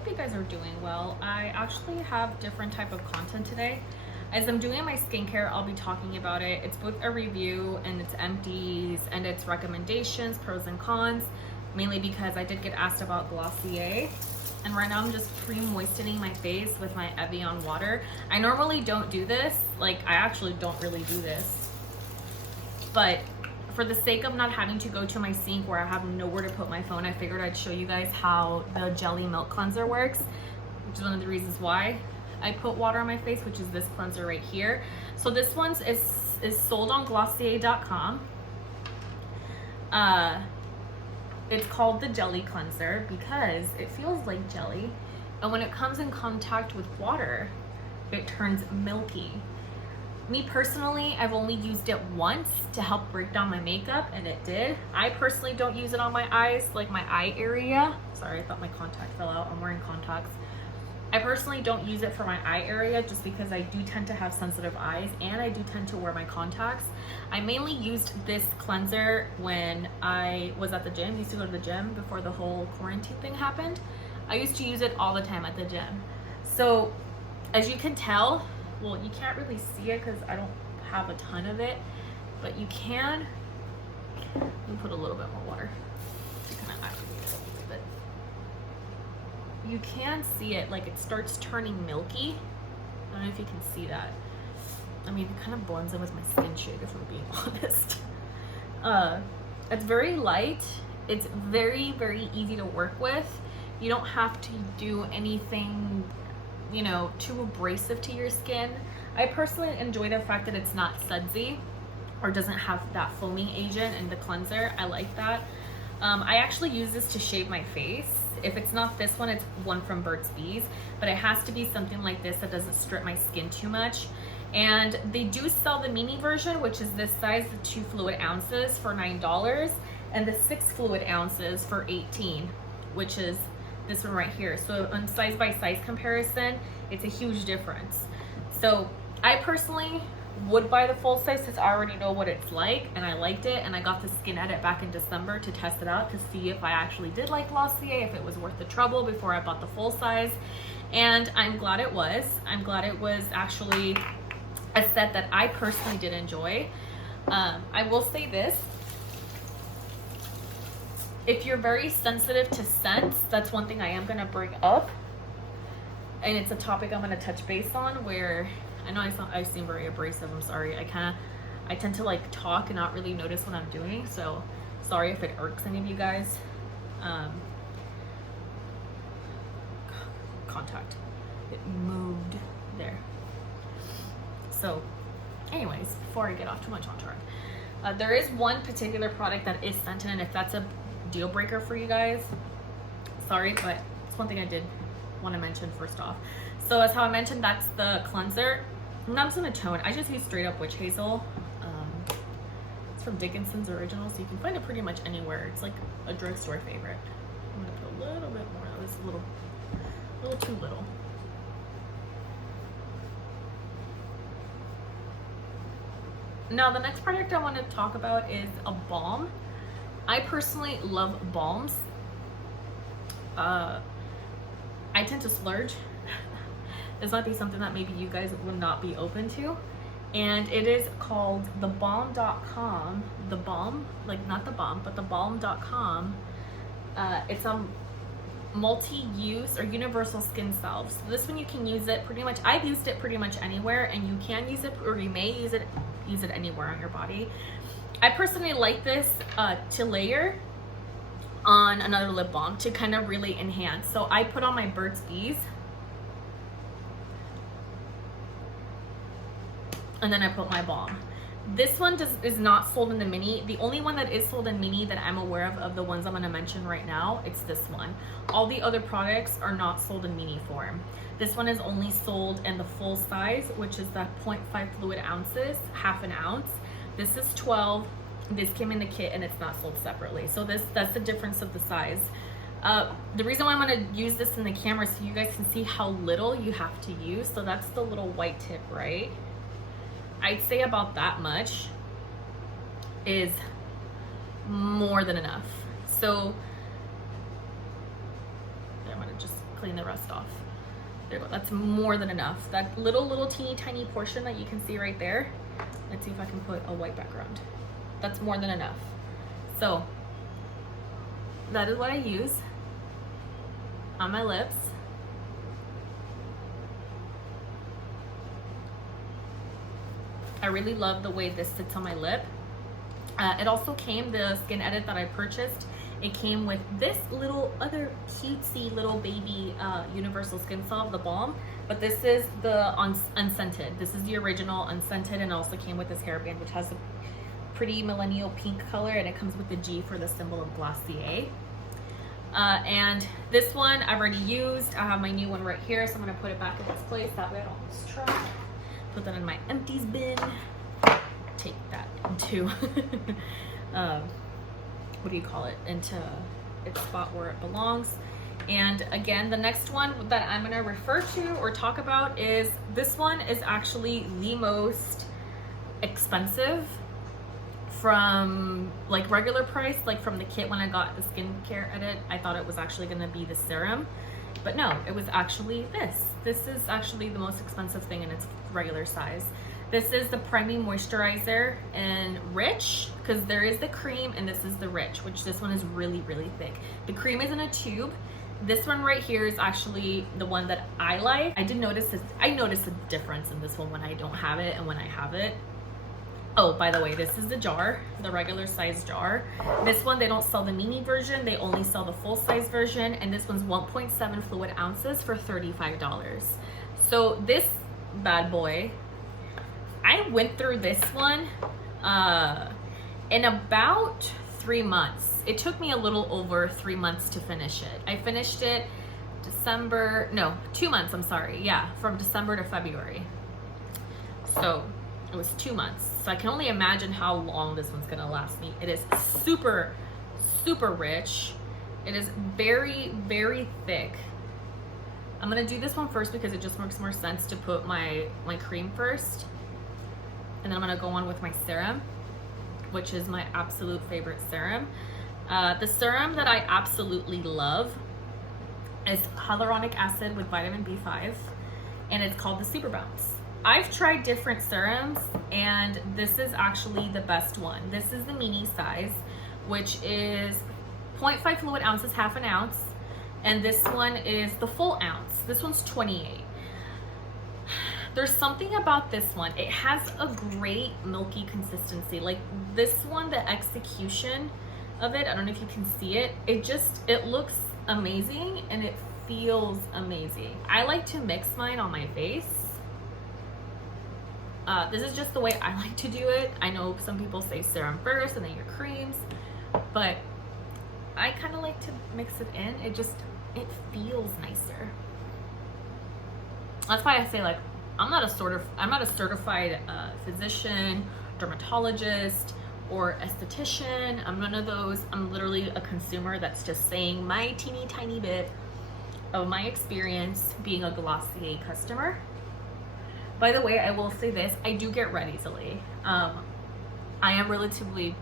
hope you guys are doing well. I actually have different type of content today. As I'm doing my skincare, I'll be talking about it. It's both a review and it's empties and it's recommendations, pros and cons, mainly because I did get asked about Glossier. And right now I'm just pre-moistening my face with my Evian water. I normally don't do this. Like, I actually don't really do this. But for the sake of not having to go to my sink where I have nowhere to put my phone, I figured I'd show you guys how the jelly milk cleanser works, which is one of the reasons why I put water on my face, which is this cleanser right here. So this one is sold on Glossier.com. It's called the jelly cleanser because it feels like jelly, and when it comes in contact with water, it turns milky. Me personally, I've only used it once to help break down my makeup, and it did. I personally don't use it on my eyes, like my eye area. Sorry, I thought my contact fell out. I'm wearing contacts. I personally don't use it for my eye area just because I do tend to have sensitive eyes and I do tend to wear my contacts. I mainly used this cleanser when I was at the gym. I used to go to the gym before the whole quarantine thing happened. I used to use it all the time at the gym. So as you can tell, well, you can't really see it because I don't have a ton of it, but you can. Let me put a little bit more water. But you can see it, like it starts turning milky. I don't know if you can see that. I mean, it kind of blends in with my skin shade, if I'm being honest. It's very light. It's very, very easy to work with. You don't have to do anything, you know, too abrasive to your skin. I personally enjoy the fact that it's not sudsy or doesn't have that foaming agent in the cleanser. I like that. I actually use this to shave my face. If it's not this one, it's one from Burt's Bees, but it has to be something like this that doesn't strip my skin too much. And they do sell the mini version, which is this size, the 2 fluid ounces for $9, and the 6 fluid ounces for $18, which is this one right here. So on size by size comparison, it's a huge difference. So I personally would buy the full size since I already know what it's like, and I liked it, and I got the skin edit back in December to test it out to see if I actually did like Glossier, if it was worth the trouble before I bought the full size. And I'm glad it was. I'm glad it was actually a set that I personally did enjoy. I will say this: if you're very sensitive to scents, that's one thing I am gonna bring up, and it's a topic I'm gonna touch base on, where I know I seem very abrasive, I'm sorry. I tend to like talk and not really notice what I'm doing, so sorry if it irks any of you guys. Contact, it moved there. So anyways, before I get off too much on track, there is one particular product that is scented, and if that's a deal breaker for you guys, sorry, but it's one thing I did want to mention first off. So as how I mentioned, that's the cleanser. And that's in a tone. I just use straight up witch hazel. It's from Dickinson's Original, so you can find it pretty much anywhere. It's like a drugstore favorite. I'm gonna put a little bit more. That was a little too little. Now the next product I want to talk about is a balm. I personally love balms. I tend to splurge. This might be something that maybe you guys would not be open to. And it is called the Balm.com. The Balm, like not the bomb, but the Balm.com. It's a multi-use or universal skin salve. So this one you can use it pretty much, I've used it pretty much anywhere, and you can use it, or you may use it anywhere on your body. I personally like this to layer on another lip balm to kind of really enhance. So I put on my Burt's Bees, and then I put my balm. This one is not sold in the mini. The only one that is sold in mini that I'm aware of the ones I'm gonna mention right now, it's this one. All the other products are not sold in mini form. This one is only sold in the full size, which is the 0.5 fluid ounces, half an ounce. This is 12. This came in the kit and it's not sold separately. So that's the difference of the size. The reason why I'm gonna use this in the camera is so you guys can see how little you have to use. So that's the little white tip, right? I'd say about that much is more than enough. So I'm gonna just clean the rest off. There you go. That's more than enough. That little teeny tiny portion that you can see right there. Let's see if I can put a white background. That's more than enough. So that is what I use on my lips. I really love the way this sits on my lip. It also came, the Skin Edit that I purchased, it came with this little other cutesy little baby Universal Skin Salve, the Balm, but this is the unscented. This is the original unscented, and also came with this hairband, which has a pretty millennial pink color, and it comes with the G for the symbol of Glossier. And this one I've already used. I have my new one right here, so I'm gonna put it back in its place. That way I don't lose track. Put that in my empties bin. Take that into what do you call it, into its spot where it belongs. And again, the next one that I'm going to refer to or talk about is this one is actually the most expensive from like regular price, like from the kit. When I got the skincare edit, I thought it was actually going to be the serum, but no, it was actually this is actually the most expensive thing in its regular size. This is the priming moisturizer in Rich, because there is the cream and this is the Rich, which this one is really thick. The cream is in a tube. This one right here is actually the one that I like. I noticed a difference in this one when I don't have it and when I have it. Oh, by the way, this is the jar, the regular size jar. This one, they don't sell the mini version, they only sell the full size version, and this one's 1.7 fluid ounces for $35. So this bad boy, I went through this one in about 3 months. It took me a little over 3 months to finish it. I finished it 2 months, I'm sorry. Yeah, from December to February. So it was 2 months. So I can only imagine how long this one's gonna last me. It is super rich. It is very thick. I'm gonna do this one first because it just makes more sense to put my cream first. And then I'm gonna go on with my serum, which is my absolute favorite serum. The serum that I absolutely love is hyaluronic acid with vitamin B5, and it's called the Super Bounce. I've tried different serums, and this is actually the best one. This is the mini size, which is 0.5 fluid ounces, half an ounce, and this one is the full ounce. This one's 28. There's something about this one. It has a great milky consistency. Like this one, the execution of it, I don't know if you can see it. It looks amazing and it feels amazing. I like to mix mine on my face. This is just the way I like to do it. I know some people say serum first and then your creams, but I kind of like to mix it in. It feels nicer. That's why I say, like, I'm not a certified physician, dermatologist, or esthetician. I'm none of those. I'm literally a consumer that's just saying my teeny tiny bit of my experience being a Glossier customer. By the way, I will say this, I do get red easily. I am relatively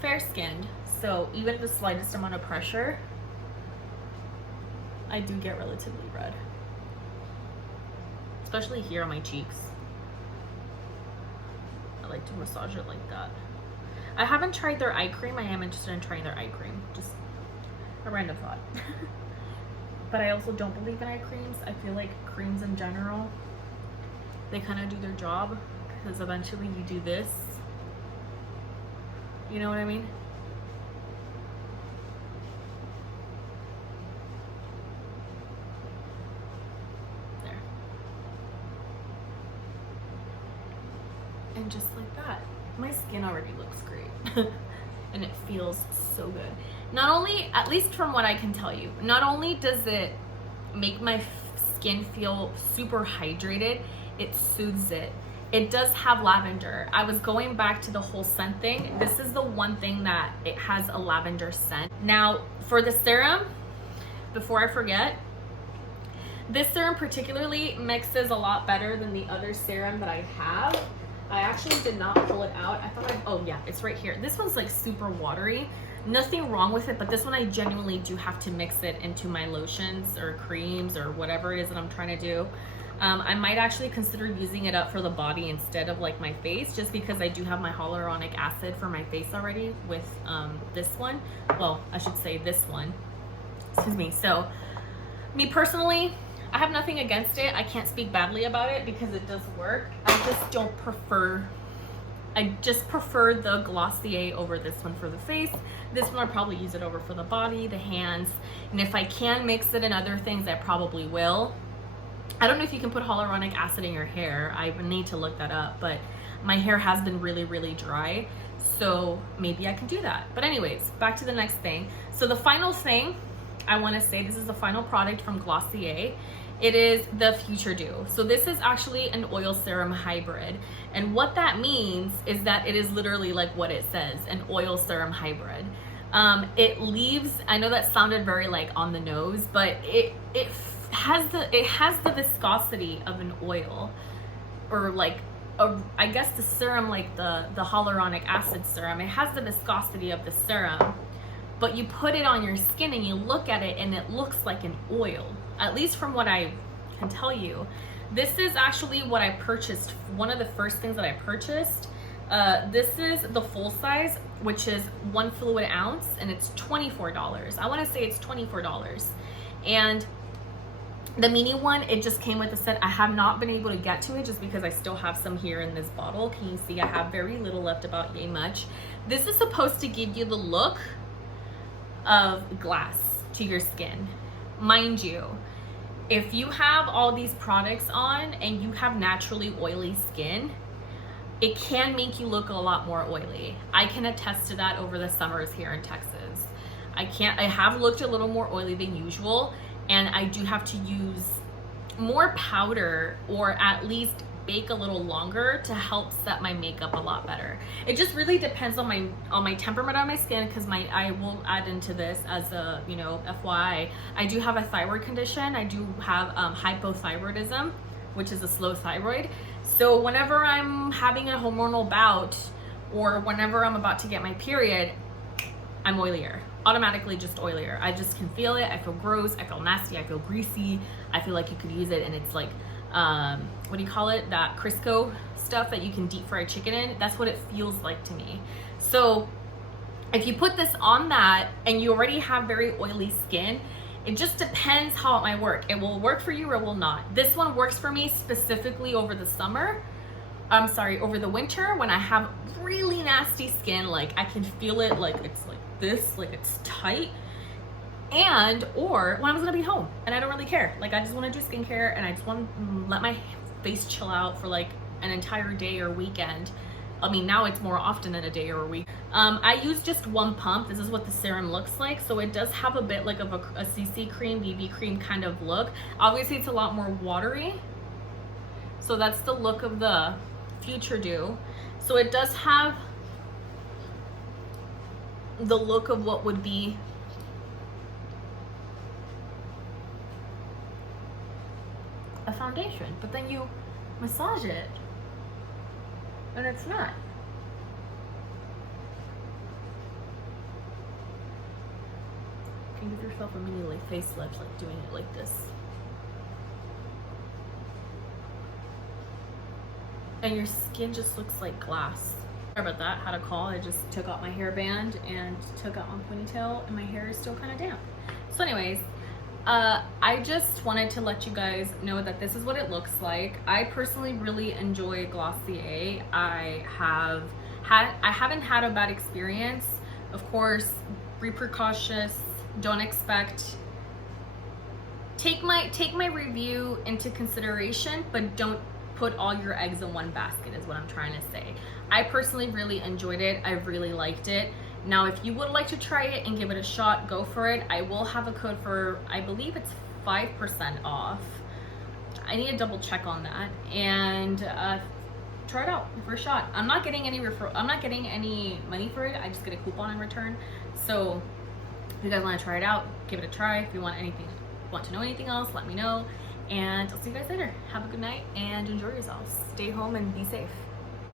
fair-skinned, so even the slightest amount of pressure, I do get relatively red. Especially here on my cheeks. I like to massage it like that. I haven't tried their eye cream. I am interested in trying their eye cream. Just a random thought. But I also don't believe in eye creams. I feel like creams in general, they kind of do their job, because eventually you do this. You know what I mean? There. And just like that, my skin already looks great. And it feels so good. Not only, at least from what I can tell you, not only does it make my skin feel super hydrated, it soothes it. It does have lavender. I was going back to the whole scent thing. This is the one thing that it has a lavender scent. Now, for the serum, before I forget, this serum particularly mixes a lot better than the other serum that I have. I actually did not pull it out. I thought oh yeah, it's right here. This one's like super watery. Nothing wrong with it, but this one I genuinely do have to mix it into my lotions or creams or whatever it is that I'm trying to do. I might actually consider using it up for the body instead of like my face, just because I do have my hyaluronic acid for my face already with this one. Well, I should say this one. Excuse me. So, me personally, I have nothing against it. I can't speak badly about it because it does work. I just prefer the Glossier over this one for the face. This one I'll probably use it over for the body, the hands. And if I can mix it in other things, I probably will. I don't know if you can put hyaluronic acid in your hair. I need to look that up, but my hair has been really, really dry. So maybe I can do that. But anyways, back to the next thing. So the final thing I want to say, this is the final product from Glossier. It is the Future Dew. So this is actually an oil serum hybrid. And what that means is that it is literally like what it says, an oil serum hybrid. It leaves, I know that sounded very like on the nose, but it has the viscosity of an oil, or like I guess the serum, like the hyaluronic acid serum. It has the viscosity of the serum, but you put it on your skin and you look at it and it looks like an oil, at least from what I can tell you. This is actually what I purchased, one of the first things that I purchased. This is the full size, which is 1 fluid ounce, and it's $24. I want to say it's $24. And the mini one, it just came with a set. I have not been able to get to it just because I still have some here in this bottle. Can you see I have very little left, about yay much. This is supposed to give you the look of glass to your skin. Mind you, if you have all these products on and you have naturally oily skin, it can make you look a lot more oily. I can attest to that over the summers here in Texas. I have looked a little more oily than usual, and I do have to use more powder, or at least bake a little longer to help set my makeup a lot better. It just really depends on my temperament on my skin, because I will add into this as a, you know, FYI. I do have a thyroid condition. I do have hypothyroidism, which is a slow thyroid. So whenever I'm having a hormonal bout, or whenever I'm about to get my period, I'm oilier. Automatically just oilier. I just can feel it. I feel gross. I feel nasty. I feel greasy. I feel like you could use it and it's like, what do you call it? That Crisco stuff that you can deep fry chicken in. That's what it feels like to me. So if you put this on that and you already have very oily skin, it just depends how it might work. It will work for you or it will not. This one works for me specifically over the summer. I'm sorry, over the winter when I have really nasty skin. Like I can feel it, like it's like this, like it's tight. And or when I'm gonna be home and I don't really care, like I just want to do skincare and I just want to let my face chill out for like an entire day or weekend. I mean, now it's more often than a day or a week. I use just one pump. This is what the serum looks like. So it does have a bit like of a CC cream, BB cream kind of look. Obviously it's a lot more watery. So that's the look of the Future Dew. So it does have the look of what would be a foundation, but then you massage it and it's not. You can give yourself a mini like facelift, like doing it like this. And your skin just looks like glass. Sorry about that, had a call. I just took out my hairband and took out my ponytail and my hair is still kind of damp. So anyways, I just wanted to let you guys know that this is what it looks like. I personally really enjoy Glossier. I haven't had a bad experience. Of course, be precautious, don't expect. Take my review into consideration, but don't put all your eggs in one basket is what I'm trying to say. I personally really enjoyed it. I really liked it. Now, if you would like to try it and give it a shot, go for it. I will have a code for, I believe it's 5% off. I need to double check on that. And try it out for a shot. I'm not getting any money for it. I just get a coupon in return. So if you guys want to try it out, give it a try. If you want to know anything else, let me know. And I'll see you guys later. Have a good night and enjoy yourselves. Stay home and be safe.